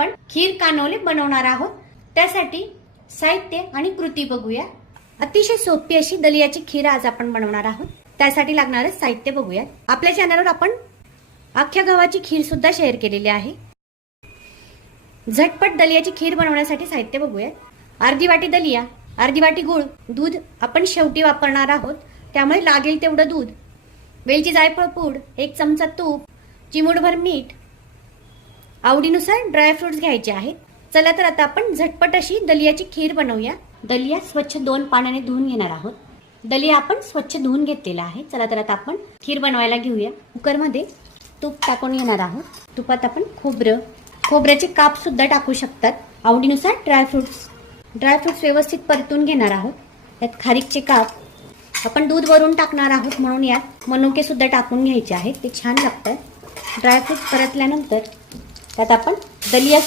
आपण खीर कानोले बनवणार आहोत। त्यासाठी साहित्य आणि कृती बघूया। अतिशय सोपी अशी दलियाची खीर आज आपण बनवणार आहोत। त्यासाठी लागणारे साहित्य बघूया। आपल्या चॅनलवर आपण अख्ख्या गव्हाची खीर सुद्धा शेअर केलेली आहे। झटपट दलियाची खीर बनवण्यासाठी साहित्य बघूया। अर्धी वाटी दलिया, अर्धी वाटी गूळ, दूध आपण शेवटी वापरणार आहोत त्यामुळे लागेल तेवढं दूध, वेलची जायफळ पूड, 1 चमचा तूप, चिमूटभर मीठ, आवडीनुसार ड्रायफ्रुट्स घ्यायचे आहेत। चला तर आता आपण झटपट अशी दलियाची खीर बनवूया। दलिया स्वच्छ 2 पाण्याने धुवून घेणार आहोत। दलिया आपण स्वच्छ धुवून घेतलेला आहे। चला तर आता आपण खीर बनवायला घेऊया। कुकरमध्ये तूप टाकून घेणार आहोत। तुपात आपण खोबऱ्याचे काप सुद्धा टाकू शकतात। आवडीनुसार ड्रायफ्रुट्स व्यवस्थित परतून घेणार आहोत। यात खारीकचे काप, आपण दूध वरून टाकणार आहोत म्हणून यात मनुके सुद्धा टाकून घ्यायचे आहेत, ते छान लागतात। ड्रायफ्रूट परतल्यानंतर त्यात आपण दलिया